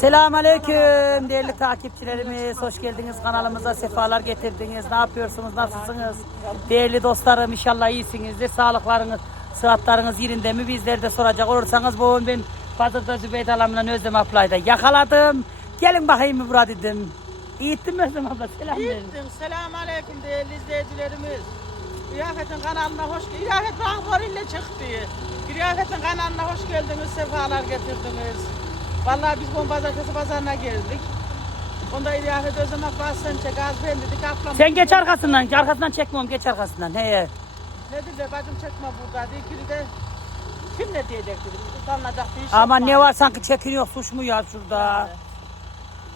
Selamünaleyküm değerli takipçilerimiz. Hoş geldiniz kanalımıza. Sefalar getirdiniz. Ne yapıyorsunuz? Nasılsınız? Değerli dostlarım inşallah iyisinizdir. Sağlıklarınız, sıhhatlarınız yerinde mi? Bizleri de soracak olursanız bu ben Fazılda Zübeyt Alam'la Özlem Ablay'da yakaladım. Gelin bakayım mı burada dedim. İyi ettin mi Özlem abla? Selam verin. Gittim. Selamun Aleyküm değerli izleyicilerimiz. Riyafet'in kanalına hoş geldiniz. Riyafet Bahmor ile çıktı. Riyafet'in kanalına hoş geldiniz. Sefalar getirdiniz. Vallahi biz bu pazartesi pazarına geldik. Onda Riyafet Özlem Abbas sen çek az ben dedik. Ablam Sen geç arkasından. Arkasından çekmem. Geç arkasından. He. Ne dedi bacım çekme burada. Dedi de kim ne diyecek dedik. Utanılacak bir iş Ama ne var sanki çekiniyor suç mu ya şurada?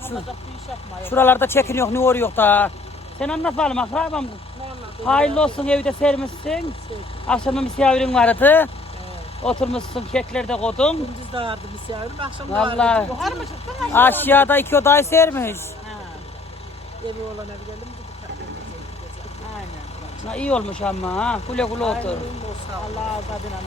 Utanılacak bir iş yapma. yok. Şuralarda çekiniyor ne oluyor da? Sen anlat bakalım akrabam. Hayırlı olsun evde sermişsin. Akşama misafirin vardı. Oturmuşsun kekler de koydun. Gündüz de vardı misafirim. Akşam da Vallahi. vardı. Yukarı mı çıktın? Aşağıda iki odayı sermiş. Ha. Evi olana gidelim. Aynen. Ha, iyi olmuş ama ha. Güle güle otur. Allah azadına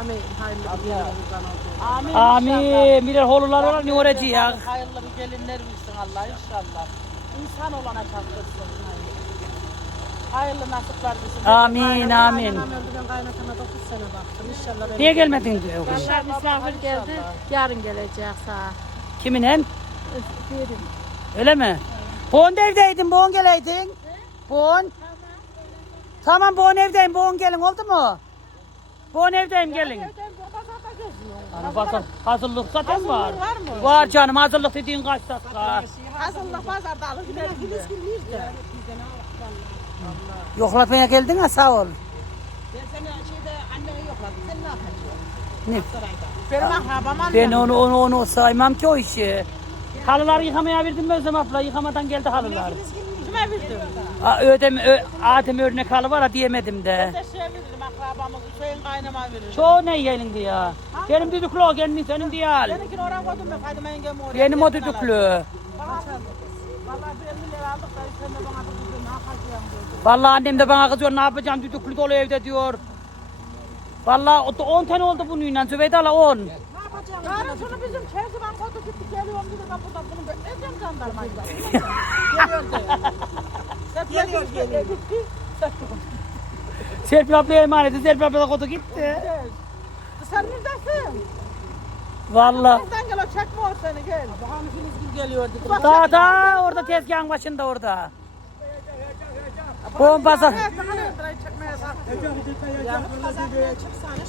Amin. Hayırlı bir olsun. Amin. Amin. Birer holular var ne olacak ya. Hayırlı bir gelinler versin Allah inşallah. İnsan olana çarptırsın. Hayırlı nasipler versin. Amin, amin. kaynanam öldü, ben kaynatama 9 sene baktım. İnşallah benim- Niye gelmedin diyor. kız. İnşallah misafir geldi. inşallah. Yarın gelecek sağa. Kimin hem? Dedim. Öyle mi? Boğun evdeydin, boğun geleydin. Boğun. Tamam boğun evdeyim, boğun gelin oldu mu? Boğun evdeyim gelin. Hani pazar, hazırlık zaten var. var mı? Var canım hazırlık dediğin kaç dakika. Hazırlık pazarda alır gider gidiyor. Yoklatmaya geldin ha sağ ol. Ben seni şeyde anneni yokladım. Sen ne yapacaksın? Ne? Benim akrabam annem. Ben onu onu onu saymam ki o işi. Halıları yıkamaya verdim Özlem abla. Yıkamadan geldi halılar. Kime verdim? Aa, ödem, ö, Adem örnek halı var ha diyemedim de. Ben de şey veririm akrabamı. Hüseyin kaynama veririm. Çoğu ne gelindi ya? Benim düdüklü o kendin senin değil. Benimkini oraya koydum ben Fadime yengemi oraya. Benim o düdüklü. Vallahi bir 50 lira aldık da sen de bana bir kızı ne yapacağım dedi. Vallahi annem de bana kızıyor ne yapacağım düdüklü dolu evde diyor. Vallahi o da 10 tane oldu bununla Zübeyde hala 10. Ne yapacağım? Yarın şunu bizim Kerzivan kodu gitti geliyorum dedi ben burada bunu bekleyeceğim jandarmayla. Geliyor diyor. Geliyor geliyor. Gitti. Serpil ablaya emanet Serpil abla da kodu gitti. Sen neredesin? Vallahi. Nereden gel o çekme o seni gel. Bakalım ikiniz gibi geliyor dedi. Daha da orada tezgahın başında orada. Boğum pazar.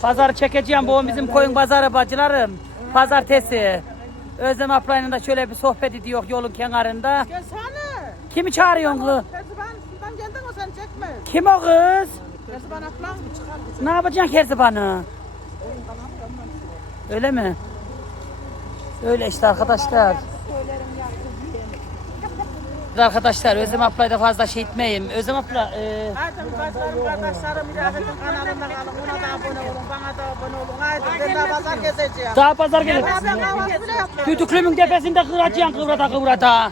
Pazarı çekeceğim. Bu bizim koyun pazarı bacılarım. Pazartesi. Özlem ablayla da şöyle bir sohbet ediyor yolun kenarında. Gelsene. Kimi çağırıyorsun kız? Şuradan geldin o sen çekme. Kim o kız? Mı çıkar? Ne yapacaksın Kerziban'ı? Öyle mi? Öyle işte arkadaşlar. Arkadaşlar Özlem ablayı da fazla şey etmeyeyim. Özlem abla e, Haydi bacılarım, kardeşlerim, Riyafet'in kanalında kalın. Ona da abone olun, bana da abone olun. Haydi ben daha pazar gezeceğim. daha pazar gelir. Ben kahvaltı bile. Düdüklümün tepesinde kıracaksın kıvrata kıvrata.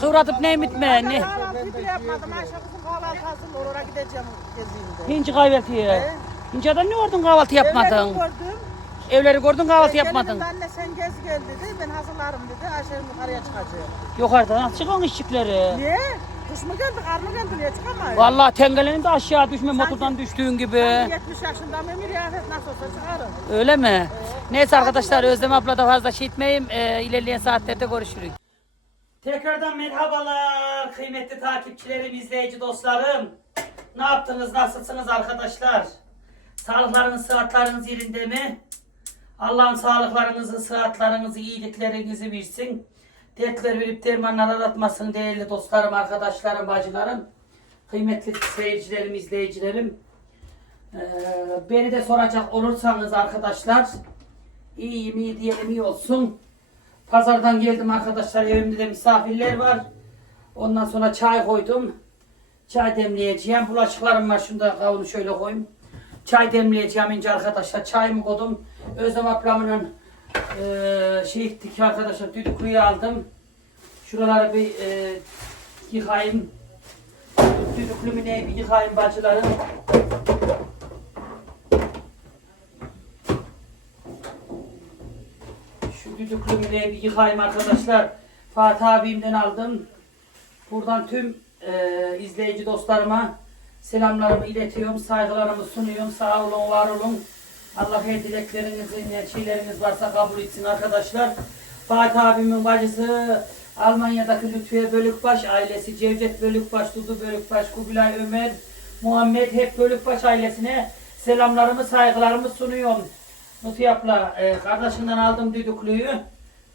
Kıvratıp ne mitme ne? Kahvaltı bile yapmadım. Ayşe kahvaltı hazır olur. Oraya gideceğim. Hinci kahvaltıya. Hinci'den ne ordun kahvaltı yapmadın? gördüm. Evleri gördün kahvaltı yapmadın. Gelinim de anne sen gez gel dedi. Ben hazırlarım dedi. Ayşe'nin yukarıya çıkacağım. Yukarıdan nasıl çıkın işçikleri? Niye? Kış mı geldi, kar mı geldi? Niye çıkamayız? Vallahi tengelenin de aşağı düşme motordan düştüğün gibi. 70 yaşında Memir Riyafet nasıl olsa çıkarım. Öyle mi? Neyse arkadaşlar Özlem abla da fazla şey etmeyeyim. Ee, ilerleyen saatlerde görüşürüz. Tekrardan merhabalar kıymetli takipçilerim, izleyici dostlarım. Ne yaptınız, nasılsınız arkadaşlar? Sağlıklarınız, sıhhatlarınız yerinde mi? Allah'ın sağlıklarınızı, sıhhatlarınızı, iyiliklerinizi versin. Dertler verip dermanlar aratmasın değerli dostlarım, arkadaşlarım, bacılarım. Kıymetli seyircilerim, izleyicilerim. Ee, beni de soracak olursanız arkadaşlar iyiyim iyi diyelim iyi olsun. Pazardan geldim arkadaşlar evimde de misafirler var. Ondan sonra çay koydum. Çay demleyeceğim. Bulaşıklarım var. Şunu da kavunu şöyle koyayım. Çay demleyeceğim ince arkadaşlar. Çayımı koydum. Özlem ablamla eee şey ettik arkadaşlar. Düdüklüyü aldım. Şuraları bir eee yıkayayım. Düdüklümü ne bir yıkayayım bacılarım. Şu düdüklümü de bir yıkayayım arkadaşlar. Fatih abimden aldım. Buradan tüm e, izleyici dostlarıma selamlarımı iletiyorum. Saygılarımı sunuyorum. Sağ olun, var olun. Allah her dileklerinizin, her şeyleriniz varsa kabul etsin arkadaşlar. Fatih abimin bacısı Almanya'daki Lütfiye Bölükbaş ailesi, Cevdet Bölükbaş, Dudu Bölükbaş, Kubilay Ömer, Muhammed hep Bölükbaş ailesine selamlarımı, saygılarımı sunuyorum. Lütfiye abla, e, kardeşinden aldım düdüklüyü.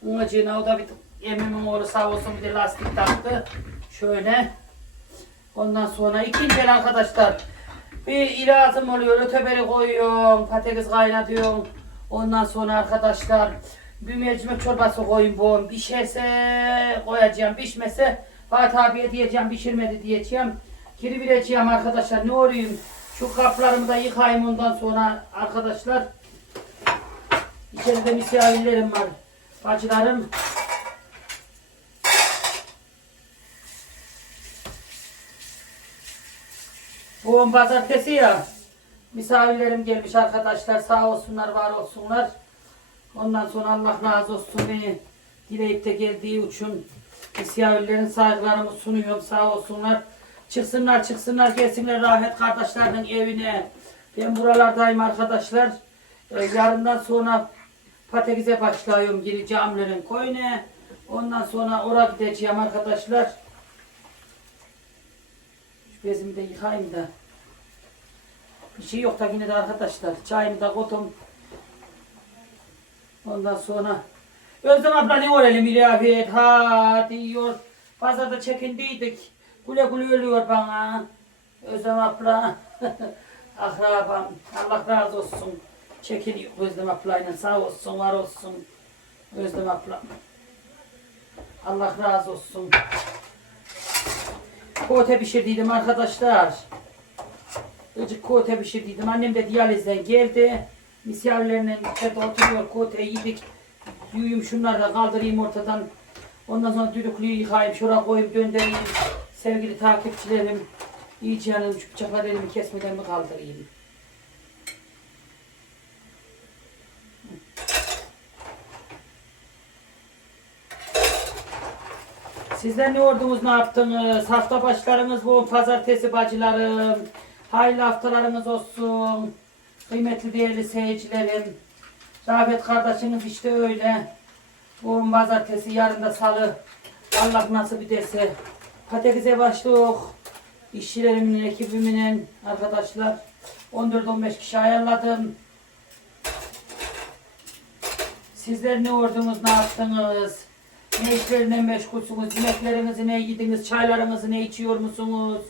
Ungacığına o da bir emimin oğlu sağ olsun bir de lastik taktı. Şöyle. Ondan sonra ikinci el arkadaşlar. Bir ilazım oluyor. Öteberi koyuyorum. Patates kaynatıyorum. Ondan sonra arkadaşlar bir mercimek çorbası koyun bu. Pişerse koyacağım. Pişmese Fatih abiye diyeceğim pişirmedi diyeceğim. Kiri bileceğim arkadaşlar. Ne olayım? Şu kaplarımı da yıkayayım ondan sonra arkadaşlar. İçeride misafirlerim var. Bacılarım. Bugün pazartesi ya. Misafirlerim gelmiş arkadaşlar. Sağ olsunlar, var olsunlar. Ondan sonra Allah razı olsun beni dileyip de geldiği için misafirlerin saygılarımı sunuyorum. Sağ olsunlar. Çıksınlar çıksınlar gelsinler rahmet kardeşlerinin evine. Ben buralardayım arkadaşlar. Ee, yarından sonra patatese başlıyorum gireceğimlerin koyuna. Ondan sonra oraya gideceğim arkadaşlar. Bezimi de yıkayayım da. Bir şey yok da yine de arkadaşlar. Çayımı da koydum. Ondan sonra Özlem abla ne olalım ilahiyet ha diyor. Pazarda çekindiydik. Güle güle ölüyor bana. Özlem abla. Akrabam. Allah razı olsun. Çekiniyor Özlem ablayla. Sağ olsun, var olsun. Özlem abla. Allah razı olsun. Kote pişirdiydim arkadaşlar. Icık kote pişirdiydim. Annem de diyalizden geldi. Misafirlerinin içeride oturuyor. Kote yedik. Yuyum şunları da kaldırayım ortadan. Ondan sonra düdüklüyü yıkayayım. Şuraya koyup döndüreyim. Sevgili takipçilerim. İyice yanım şu bıçakları elimi kesmeden mi kaldırayım? Sizler ne ordunuz, ne yaptınız? Hafta başlarınız bu pazartesi bacılarım. Hayırlı haftalarınız olsun. Kıymetli değerli seyircilerim. Rafet kardeşiniz işte öyle. Bu pazartesi, yarın da salı. Allah nasip ederse. Patatese başlıyor. İşçilerimin, ekibimin arkadaşlar. 14-15 kişi ayarladım. Sizler ne ordunuz, ne yaptınız? Ne işlerine meşgulsünüz? Yemeklerinizi ne yediniz? Çaylarınızı ne içiyor musunuz?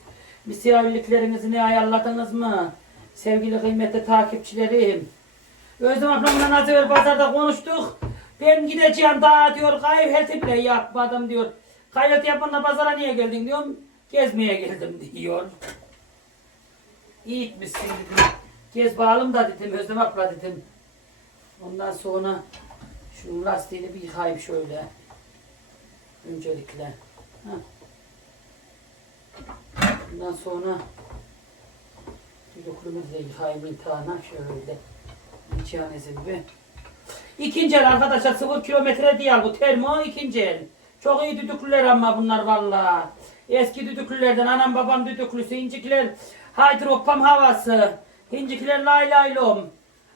Misafirliklerinizi ne ayarladınız mı? Sevgili kıymetli takipçilerim. Özlem ablamla Nazır pazarda konuştuk. Ben gideceğim daha diyor. Kayıp bile yapmadım diyor. Kayıp yapmanla pazara niye geldin diyorum. Gezmeye geldim diyor. İyi gitmişsin dedim. Gez bağlım da dedim. Özlem abla dedim. Ondan sonra şu lastiğini bir yıkayayım şöyle. Öncelikle. Heh. Ondan sonra düdüklümüzle yıkayayım intihana şöyle. İçhanesi gibi. İkinci el arkadaşlar 0 kilometre değil bu termo ikinci el. Çok iyi düdüklüler ama bunlar valla. Eski düdüklülerden anam babam düdüklüsü, incikiler hydropam havası, incikiler lay laylom.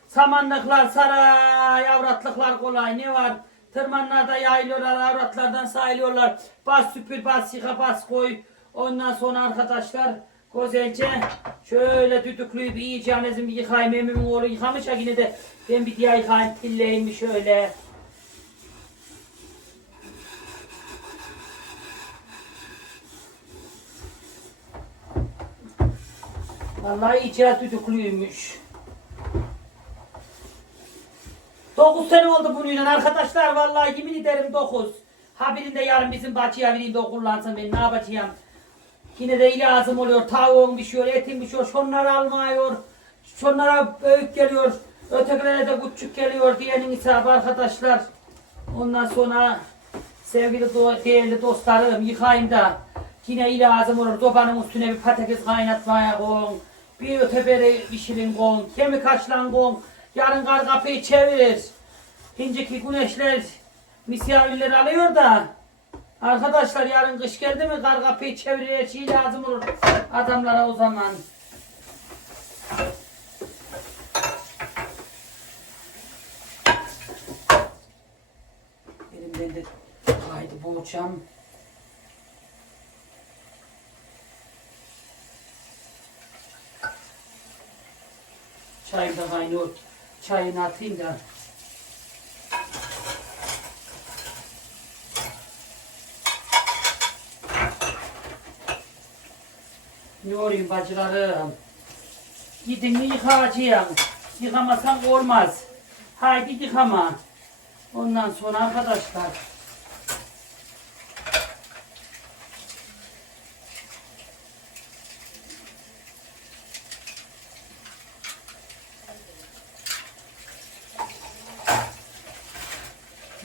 Samanlıklar saray, avratlıklar kolay ne var? Tırmanlarda yayılıyorlar, avratlardan sayılıyorlar. Bas süpür, bas yıka, bas koy. Ondan sonra arkadaşlar güzelce şöyle düdüklüyü bir iyice anezim bir yıkayayım. Emimin oğlu yıkamış ya yine de ben bir diğer yıkayayım pilleyim bir şöyle. Vallahi iyice düdüklüymüş. 9 sene oldu bununla arkadaşlar vallahi yemin ederim 9. Ha birinde yarın bizim bahçeye birinde kullansın ben ne yapacağım. Yine de lazım oluyor. Tavuğun pişiyor, etin pişiyor. Şunları almıyor. Şunlara büyük geliyor. Ötekilere de küçük geliyor diyenin hesabı arkadaşlar. Ondan sonra sevgili do- değerli dostlarım yıkayın da yine lazım olur. Dobanın üstüne bir patates kaynatmaya koyun. Bir öteberi pişirin koyun. Kemik haşlan koyun. Yarın kar kapıyı çevir. Hinciki güneşler misafirleri alıyor da arkadaşlar yarın kış geldi mi kar kapıyı şey lazım olur adamlara o zaman. Elimden de haydi boğacağım. Çayım da kaynıyor. Çayını atayım da. Olayım bacılarım? Gidin yıkayacağım. Yıkamasan olmaz. Haydi yıkama. Ondan sonra arkadaşlar.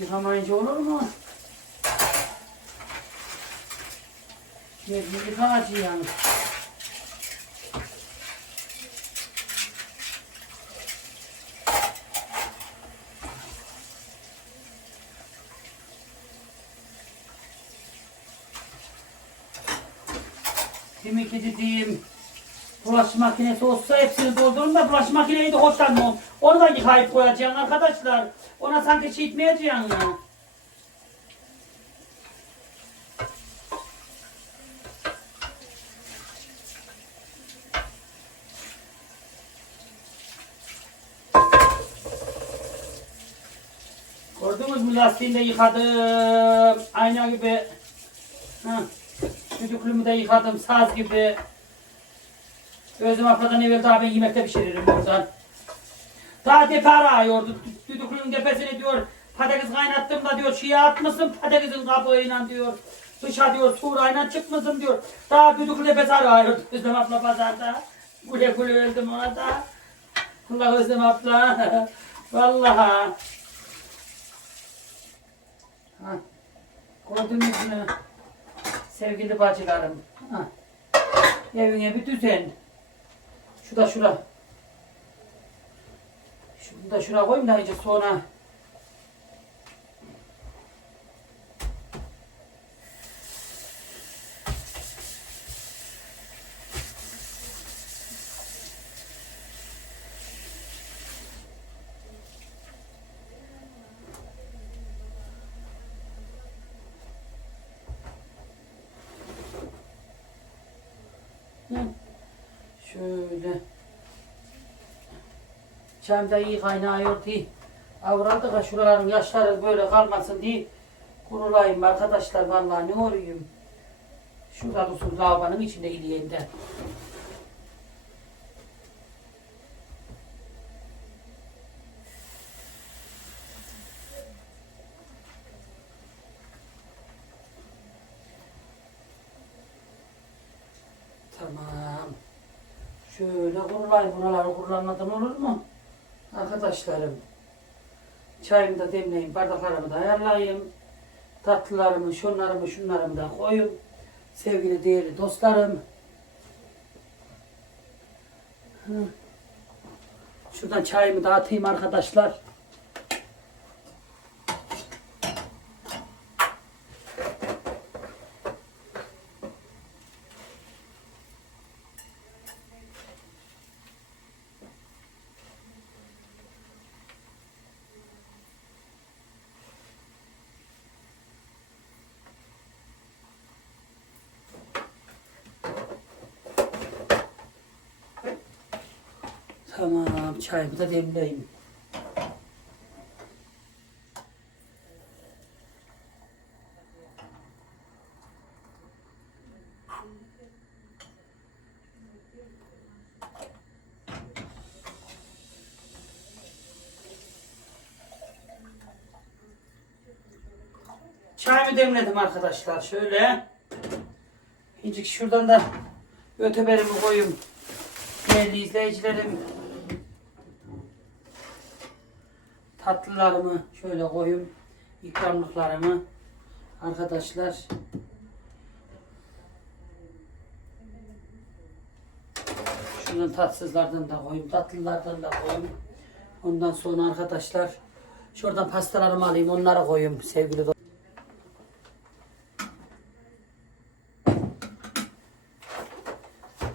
Yıkamayınca olur mu? Yerini yıkayacağım. Demek ki dediğim bulaşık makinesi olsa hepsini doldurun da bulaşık makineyi de hoşlanmam. Onu da yıkayıp koyacaksın arkadaşlar. Ona sanki şey etmeyeceksin ya. Gördünüz mü lastiğini de yıkadım. Ayna gibi. Ha. Düdüklümü de yıkadım saz gibi. Özüm abladan evvel daha ben yemekte pişiririm oradan. Daha depe arıyordu. Düdüklünün tepesini diyor. Patates kaynattım da diyor şeye atmışsın patatesin kabuğuyla diyor. Dışa diyor surayla çıkmışsın diyor. Daha düdüklü tepesi arıyordu. Özlem abla pazarda. Güle güle öldüm ona da. Allah Özlem abla. Vallahi. Ha. Gördünüz mü? Sevgili bacılarım. Ha. Evine bir düzen. Şu da şura. Şunu da şuna koyayım da iyice sonra. Şöyle. Çayım da iyi kaynıyor diye. Avradı da şuraların yaşları böyle kalmasın diye kurulayım arkadaşlar vallahi ne oruyum. Şurada dursun lavabanın içinde ileyim de. Tamam. Şöyle kurulayım buraları kurulanmadan olur mu? Arkadaşlarım. Çayımı da demleyeyim, bardaklarımı da ayarlayayım. Tatlılarımı, şunlarımı, şunlarımı da koyayım. Sevgili değerli dostlarım. Şuradan çayımı da atayım arkadaşlar. Tamam, çayımı da demleyeyim. Çayımı demledim arkadaşlar. Şöyle. İncik şuradan da öteberimi koyayım. Değerli izleyicilerim. Tatlılarımı şöyle koyayım. İkramlıklarımı. Arkadaşlar. Şuradan tatsızlardan da koyayım. Tatlılardan da koyayım. Ondan sonra arkadaşlar Şuradan pastalarımı alayım onlara koyayım sevgili dostlar.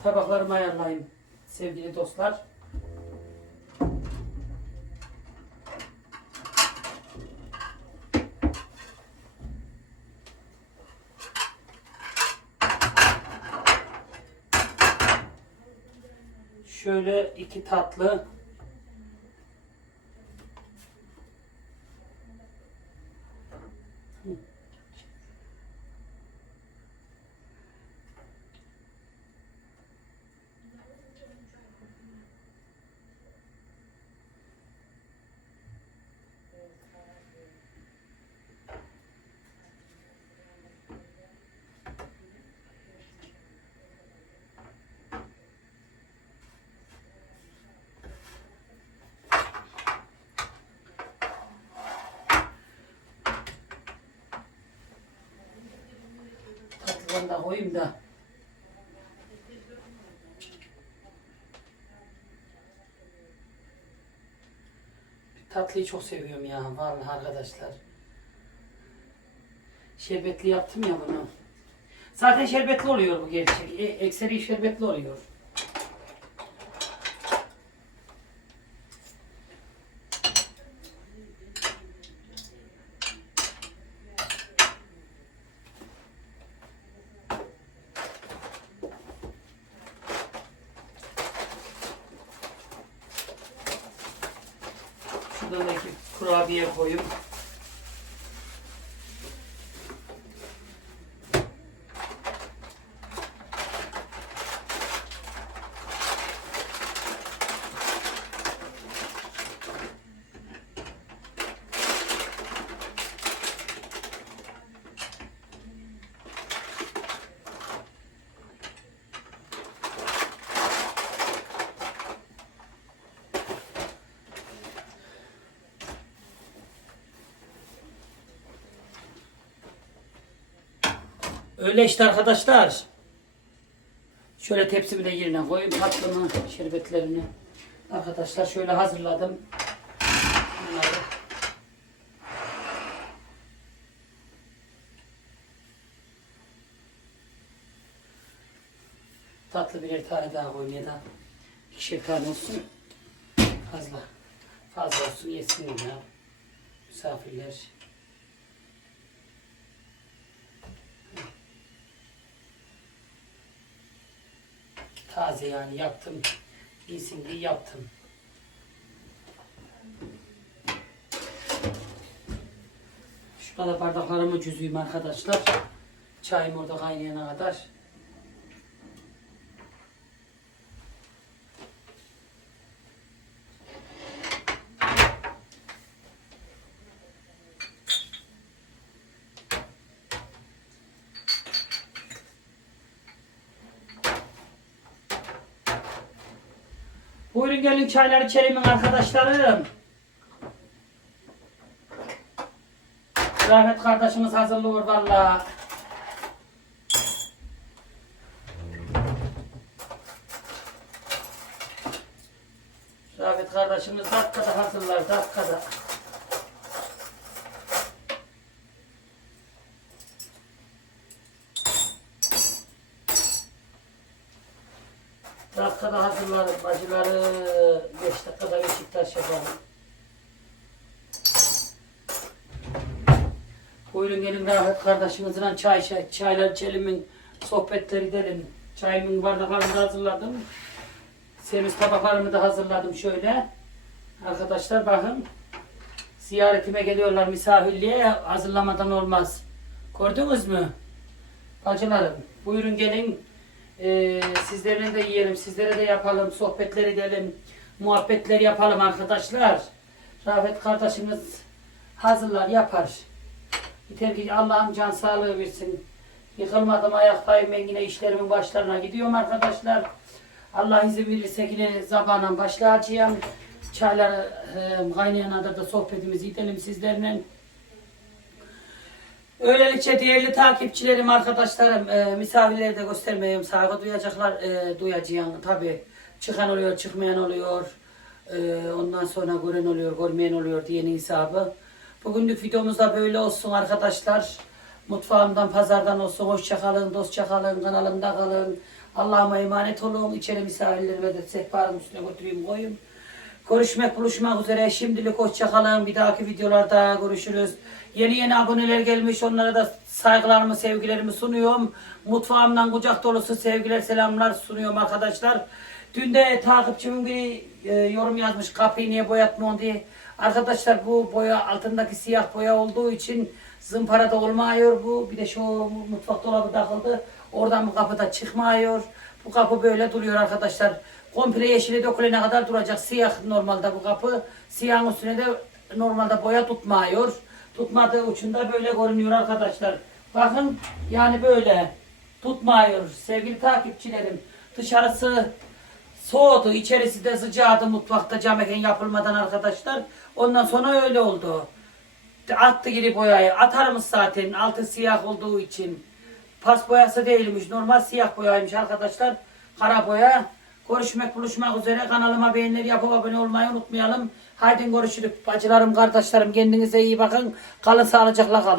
Tabaklarımı ayarlayayım sevgili dostlar. Şöyle iki tatlı. Tatlılarını da koyayım da. Tatlıyı çok seviyorum ya vallahi arkadaşlar. Şerbetli yaptım ya bunu. Zaten şerbetli oluyor bu gerçek. E, ekseri şerbetli oluyor. Kurabiye koyayım. Öyle işte arkadaşlar. Şöyle tepsimi de yerine koyayım. Tatlımı, şerbetlerini. Arkadaşlar şöyle hazırladım. Bunları. Tatlı birer tane daha koyayım ya da ikişer tane olsun. Fazla. Fazla olsun yesin ya. Misafirler. Taze yani yaptım. İyisin diye yaptım. Şurada da bardaklarımı cüzeyim arkadaşlar. Çayım orada kaynayana kadar. Buyurun gelin çaylar içelim arkadaşlarım. Rahmet kardeşimiz hazırlıyor valla. Rahmet kardeşimiz dakikada hazırlar dakikada. Dakikada hazırlarım bacıları. Buyurun gelin rahmet kardeşimizle çay, çay çaylar içelim, sohbetler edelim. Çayımın bardaklarını da hazırladım. Servis tabaklarımı da hazırladım şöyle. Arkadaşlar bakın. Ziyaretime geliyorlar misafirliğe. Hazırlamadan olmaz. Gördünüz mü? Bacılarım buyurun gelin. Ee, sizlerle de yiyelim, sizlere de yapalım, sohbetler edelim, muhabbetler yapalım arkadaşlar. Rafet kardeşimiz hazırlar, yapar. Yeter ki Allah'ım can sağlığı versin. Yıkılmadım ayaktayım ben yine işlerimin başlarına gidiyorum arkadaşlar. Allah izin verirse yine zabana başlayacağım. Çaylar e, kaynayana da sohbetimizi edelim sizlerle. Öylelikle değerli takipçilerim, arkadaşlarım, e, misafirleri de göstermeyeyim. Saygı duyacaklar, e, duyacağım tabi. Çıkan oluyor, çıkmayan oluyor. Ee, ondan sonra gören oluyor, görmeyen oluyor diyenin hesabı. Bugünlük videomuz da böyle olsun arkadaşlar. Mutfağımdan, pazardan olsun. Hoşça kalın, dostça kalın, kanalımda kalın. Allah'ıma emanet olun. İçeri misafirlerime de sehpanın üstüne götüreyim koyayım. Görüşmek, buluşmak üzere. Şimdilik hoşça kalın. Bir dahaki videolarda görüşürüz. Yeni yeni aboneler gelmiş. Onlara da saygılarımı, sevgilerimi sunuyorum. Mutfağımdan kucak dolusu sevgiler, selamlar sunuyorum arkadaşlar. Dün de takipçimin biri e, yorum yazmış kapıyı niye boyatmıyorsun diye. Arkadaşlar bu boya altındaki siyah boya olduğu için zımpara da olmuyor bu. Bir de şu mutfak dolabı takıldı. Oradan bu kapı da çıkmıyor. Bu kapı böyle duruyor arkadaşlar. Komple yeşili dökülene kadar duracak. Siyah normalde bu kapı. Siyahın üstüne de normalde boya tutmuyor. Tutmadığı için de böyle görünüyor arkadaşlar. Bakın yani böyle tutmuyor. Sevgili takipçilerim dışarısı soğudu. içerisi de sıcağdı mutfakta cam mekan yapılmadan arkadaşlar. Ondan sonra öyle oldu. Attı geri boyayı. Atarmış zaten altı siyah olduğu için. Pas boyası değilmiş. Normal siyah boyaymış arkadaşlar. Kara boya. Görüşmek buluşmak üzere. Kanalıma beğenileri yapıp abone olmayı unutmayalım. Haydi görüşürüz. Bacılarım, kardeşlerim kendinize iyi bakın. Kalın sağlıcakla kalın.